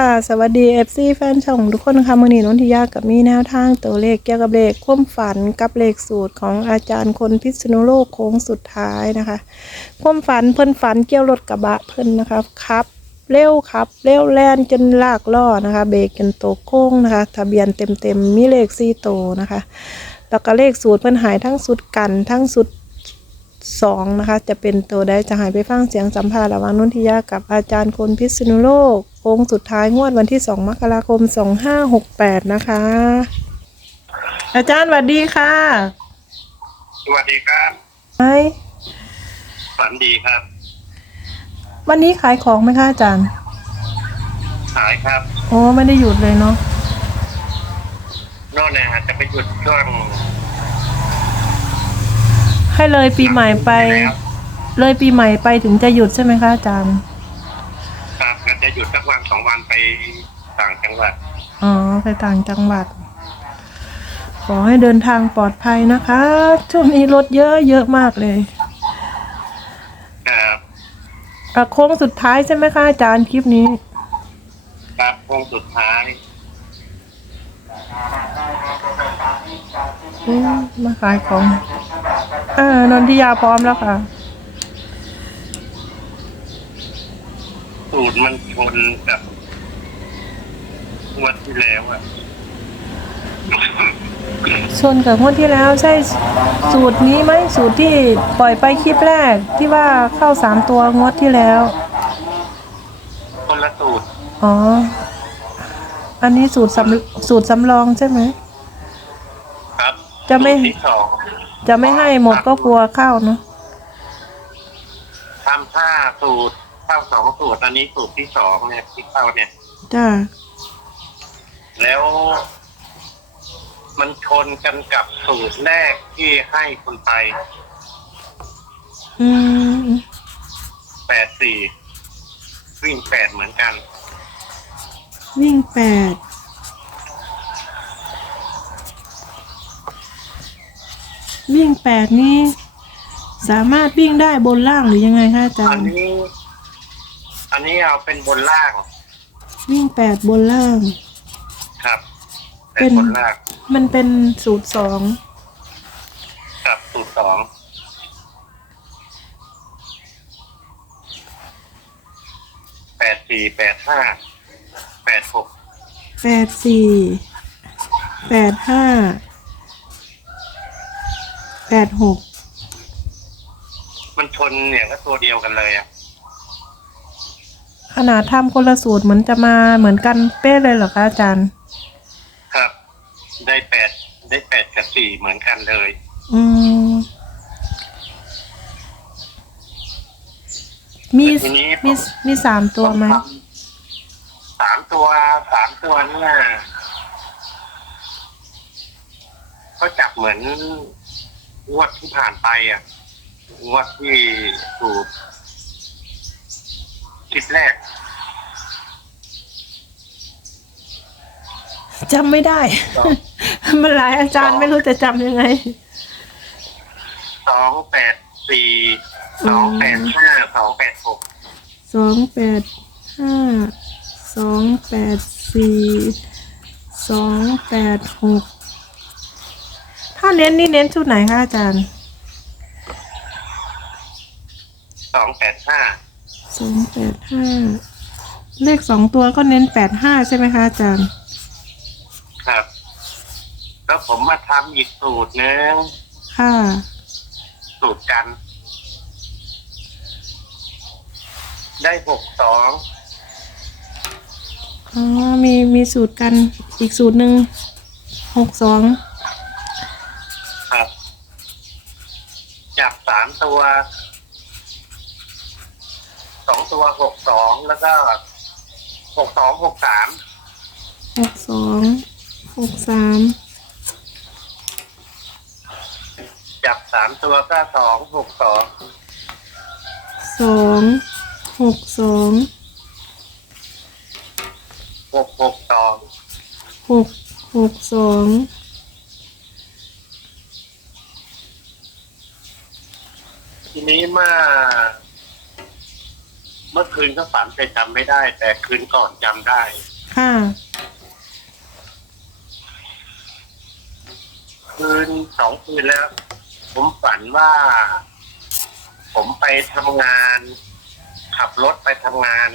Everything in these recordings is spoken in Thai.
ค่ะสวัสดี FC แฟนช่องทุกคนค่ะมือนี้นนทิยากับมีแนวทางตัวเลขเกี่ยวกับเลขความฝันกับเลขสูตรของอาจารย์คนพิษณุโลกโค้งสุดท้ายนะคะความฝันเพิ่นฝันเกี่ยวรถกระบะเพิ่นนะคะขับเร็วครับเร็วแล่นจนลากล้อนะคะ เบรกจนโตโค้งนะคะ ทะเบียนเต็มเต็มๆมีเลขสี่โตนะคะ แล้วก็เลขสูตรเพิ่นหายทั้งสุดกันทั้งสุดสองนะคะ จะเป็นตัวใดจะหายไปฟังเสียงสัมภาษณ์ระหว่างนุนทิยากับอาจารย์คนพิษณุโลก ค้งสุดท้ายงวดวันที่ 2 มกราคม 2568 นะคะ อาจารย์สวัสดีค่ะสวัสดีครับไอฝันดีครับ วันนี้ขายของไหมคะอาจารย์หายครับ โอ้ไม่ได้หยุดเลยเนาะโน่นนะจะไปหยุดช่วงให้เลยปีใหม่ไปแล้วเลยปีใหม่ไปถึงจะหยุดใช่ไหมคะอาจารย์ ครับก็จะหยุด สักวันสองวันไปต่างจังหวัด อ๋อ ไปต่างจังหวัด ขอให้เดินทางปลอดภัยนะคะ ช่วงนี้รถเยอะเยอะมากเลยครับอะโค้งสุดท้ายใช่ไหมคะอาจารย์คลิปนี้ ครับโค้งสุดท้ายอืมมาขายของอ่านนทิยาพร้อมแล้วค่ะ สูตรมันชนกับงวดที่แล้วอะชนกับงวดที่แล้วใช่สูตรนี้ไหมสูตรที่ปล่อยไปคลิปแรกที่ว่าเข้าสามตัวงวดที่แล้ว คนละสูตร อ๋อ อันนี้สูตรสำสูตรสำรองใช่ไหม ครับจะไม่ สูตรที่สองจะไม่ให้หมดก็กลัวเข้าเนอะทำท่าสูตร เข้าสองสูตรอันนี้สูตรที่สองเนี่ยที่เข้าเนี่ย จ้าแล้วมันชนกันกับสูตรแรกที่ให้คุณไปอืมแปดสี่วิ่งแปดเหมือนกัน วิ่งแปดวิ่งแปดนี่สามารถวิ่งได้บนล่างหรือยังไงคะอาจาอัรนย์นี้ อันนี้เอาเป็นบนล่างวิ่งแปดบนล่าง ครับ เป็เป็นน บนล่างมันเป็นสูตรสองกับสูตรสองแปดสี่แปดห้าแปดหกแปดสี่แปดห้าแปดหกมันชนเนี่ยก็ตัวเดียวกันเลยอะ ขนาดทำคนละสูตรเหมือนจะมาเหมือนกันเป๊ะเลยเหรอคะอาจารย์ ครับ ได้แปดได้แปดกับสี่เหมือนกันเลย อืม มีแต่ทีนี้มีมีสามตัวไหมสามตัวสามตัวเนี่ยก็จับเหมือนงวดที่ผ่านไปอะงวดที่ถูกคลิปแรก จำไม่ได้มันหลายอาจารย์ไม่รู้จะจำยังไง สองแปดสี่สองแปดห้าสองแปดหกสองแปดห้าสองแปดสี่สองแปดหกถ้าเน้นนี่เน้นชุดไหนคะอาจารย์สองแปดห้าสองแปดห้าเลขสองตัวก็เน้นแปดห้าใช่ไหมคะอาจารย์ครับแล้ว ผมมาทำอีกสูตรหนึงค่ะ สูตรกัน ได้หกสองอ๋อ มีมีสูตรกันอีกสูตรหนึ่งหกสองครับจับสามตัวสองตัวหกสองแล้วก็หกสองหกสามหกสองหกสาม จับสามตัวก็สองหกสองสองหกสองหกหกสองหกหกสองทีนี้เมื่อมื่อคืนก็ฝันแต่จำไม่ได้ แต่คืนก่อนจำได้ ค่ะ คืนสองคืนแล้ว ผมฝันว่า ผมไปทำงาน ขับรถไปทำงาน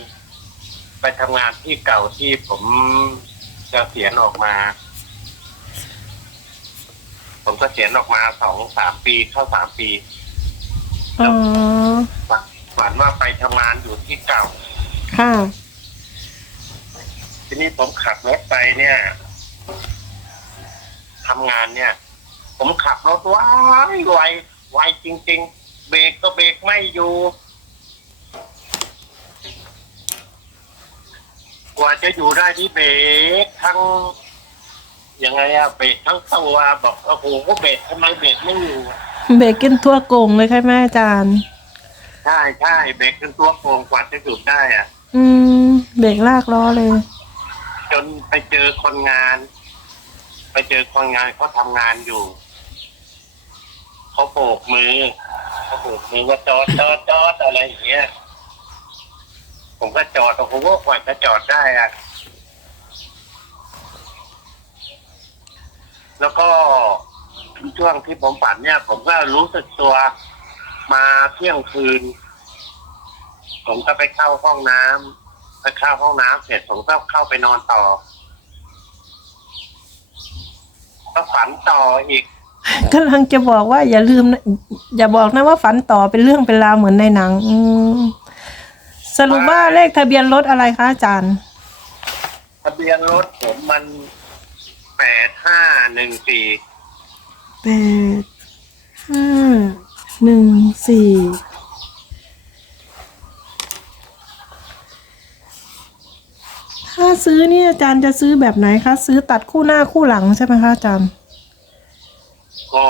ไปทำงานที่เก่าที่ผมเกษียณออกมา ผมก็เสียณออกมาสองสามปีเข้าสามปี อ๋อ ฝันฝันว่าไปทำงานอยู่ที่เก่า ค่ะ ทีนี้ผมขับรถไปเนี่ยทำงานเนี่ย ผมขับรถไวไวไวจริง ๆ เบรกก็เบรกไม่อยู่ กว่าจะอยู่ได้ที่เบรกทั้งยังไงอะเบรกทั้งตัวบอกโอ้โหเบรกทำไมเบรกไม่อยู่เบรกกินทั่วโกงเลยใช่ไหมอาจารย์ ใช่ใช่เบรกจนตัวโกงกว่าจะหยุดได้อะอืม เบรกลากล้อเลย จนไปเจอคนงาน ไปเจอคนงานเขาทำงานอยู่ เขาโบกมือเขาโบกมือว่าจอดจอดจอดอะไรอย่างเงี้ย ผมก็จอดโอ้โหกว่าจะจอดได้อะแล้วก็ช่วงที่ผมฝันเนี่ย ผมก็รู้สึกตัวมาเที่ยงคืน ผมก็ไปเข้าห้องน้ำไปเข้าห้องน้ำเสร็จผมก็เข้าไปนอนต่อ ก็ฝันต่ออีก กำลังจะบอกว่าอย่าลืมนะอย่าบอกนะว่าฝันต่อเป็นเรื่องเป็นราวเหมือนในหนัง อืมสรุปว่าเลขทะเบียนรถอะไรคะอาจารย์ ทะเบียนรถผมมันแปดห้าหนึ่งสี่แปดห้าหนึ่งสี่ถ้าซื้อเนี่ยอาจารย์จะซื้อแบบไหนคะ ซื้อตัดคู่หน้าคู่หลังใช่ไหมคะอาจารย์ ก็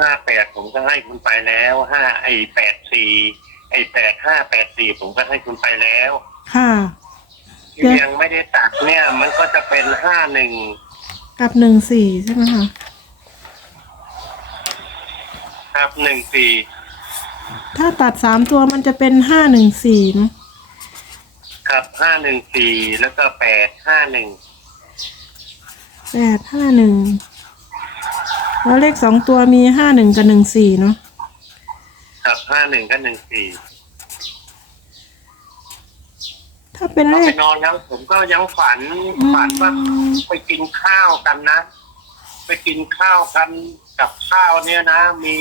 ห้าแปดผมก็ให้คุณไปแล้วห้าไอแปดสี่ไอแปดห้าแปดสี่ผมก็ให้คุณไปแล้วค่ะ ที่ยังไม่ได้ตัดเนี่ย มันก็จะเป็นห้าหนึ่งกับหนึ่งสี่ใช่ไหมคะครับหนึ่งสี่ถ้าตัดสามตัวมันจะเป็นห้าหนึ่งสี่เนอะครับห้าหนึ่งสี่แล้วก็แปดห้าหนึ่งแปดห้าหนึ่ง แล้วเลขสองตัวมีห้าหนึ่งกับหนึ่งสี่เนาะครับห้าหนึ่งก็หนึ่งสี่ถ้าเป็นพเลอไปข นอนแล้วผมก็ยังฝันอืม ฝันว่าไปกินข้าวกันนะ ไปกินข้าวกันกับข้าวเนี่ยนะ มี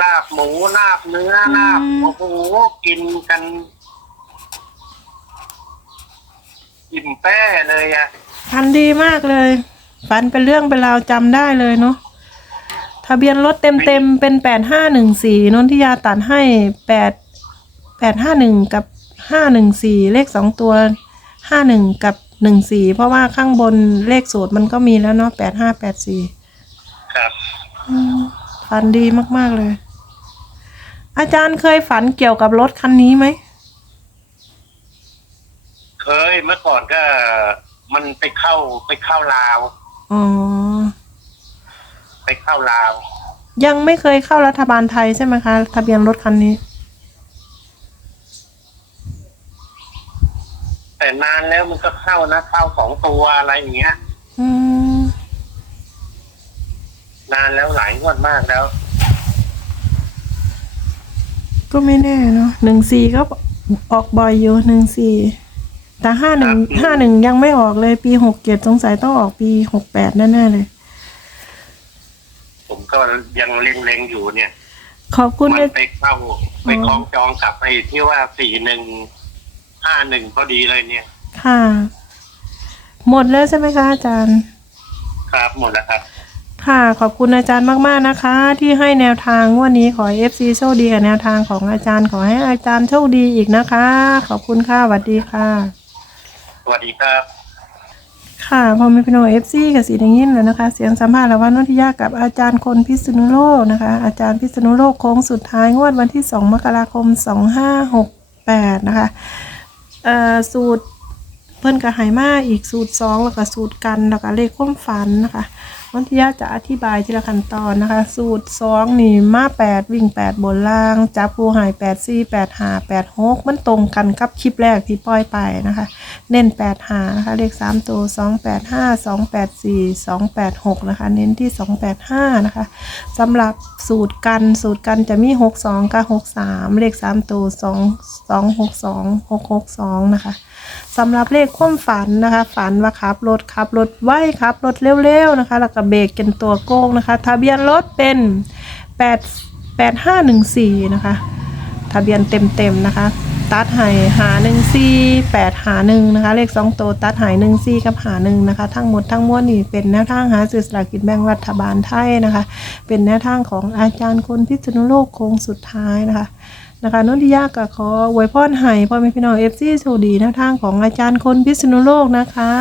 ลาบหมูลาบเนื้อลาบโอ้โหกินกันอิ่มแป้เลยอะฝันดีมากเลย ฝันเป็นเรื่องเป็นราวจำได้เลยเนาะทะเบียนรถเต็มเต็มๆเป็นแปดห้าหนึ่งสี่นนทิยาตัดให้แปดแปดห้าหนึ่งกับห้าหนึ่งสี่เลขสองตัวห้าหนึ่งกับหนึ่งสี่เพราะว่าข้างบนเลขสูตรมันก็มีแล้วเนาะแปดห้าแปดสี่ครับฝันดีมาก ๆ เลย อาจารย์เคยฝันเกี่ยวกับรถคันนี้ไหม เคยเมื่อก่อนก็ มันไปเข้าไปเข้าลาว อ๋อ ไปเข้าลาว ยังไม่เคยเข้ารัฐบาลไทยใช่ไหมคะ ทะเบียนรถคันนี้ แต่นานแล้วมันก็เข้านะเข้าสองตัวอะไรอย่างเงี้ย อืม นานแล้วหลายงวดมากแล้วก็ไม่แน่เนาะหนึ่งสี่ก็ออกบ่อยอยู่หนึ่งสี่ แต่ห้าหนึ่งห้าหนึ่งยังไม่ออกเลยปีหกเจ็ดสงสัยต้องออกปีหกแปดแน่ๆเลย ผมก็ยังเล็งๆอยู่เนี่ย ขอบคุณมันเลยไปเข้าไปคล้องจองกับไอ้ที่ว่าสี่หนึ่งห้าหนึ่งพอดีเลยเนี่ย ค่ะ หมดแล้วใช่ไหมคะอาจารย์ ครับหมดแล้วครับค่ะขอบคุณอาจารย์มากๆนะคะ ที่ให้แนวทางงวันนี้ขอเอฟซีโชคดีกับแนวทางของอาจารย์ขอให้อาจารย์โชคดีอีกนะคะ ขอบคุณค่ะสวัสดีค่ะส วัสดีครับค่ะพอมีพี่โนเอฟซีกับสีอย่งนี้แล้วนะคะ เสียงสัมภาษณ์ระหว่างนนทิยากับอาจารย์คนพิษณุโลกนะคะ อาจารย์พิษณุโลกโค้งสุดท้ายงวดวันที่ 2 มกราคม 2568 นะคะเอ่อสูตร เพิ่นกับไหมาอีกสูตร2แล้วก็สูตรกันแล้วก็เลขความฝันนะคะวันที่ยาจะอธิบายทีละขั้นตอนนะคะ สูตรสองนี่มาแปดวิ่งแปดบนล่าง จับผู้หายแปดสี่แปดหาแปดหกมันตรงกันกับคลิปแรกที่ปล่อยไปนะคะ เน้นแปดหานะคะ เลขสามตัวสองแปดห้าสองแปดสี่สองแปดหกนะคะ เน้นที่สองแปดห้านะคะสำหรับสูตรกันสูตรกันจะมีหกสองกับหกสามเลขสามตัวสองสองหกสองหกหกสองนะคะ สำหรับเลขความฝันนะคะ ฝันว่าขับรถขับรถไวขับรถเร็วๆนะคะ แล้วก็เบรกกันตัวโก้งนะคะ ทะเบียนรถเป็น 8 8514 นะคะ ทะเบียนเต็มๆนะคะ ตัดหายหาหนึ่งสี่แปดหาหนึ่งนะคะ เลขสองตัวตัดหายหนึ่งสี่กับหาหนึ่งนะคะ ทั้งหมดทั้งมวลนี่เป็นแนวทางหาสื่อสลากกินแบ่งรัฐบาลไทยนะคะ เป็นแนวทางของอาจารย์คนพิษณุโลกโค้งสุดท้ายนะคะ นะคะนนทิยาก็ขออวยพรให้พ่อแม่พี่น้องเอฟซีโชคดีแนวทางของอาจารย์คนพิษณุโลกนะคะ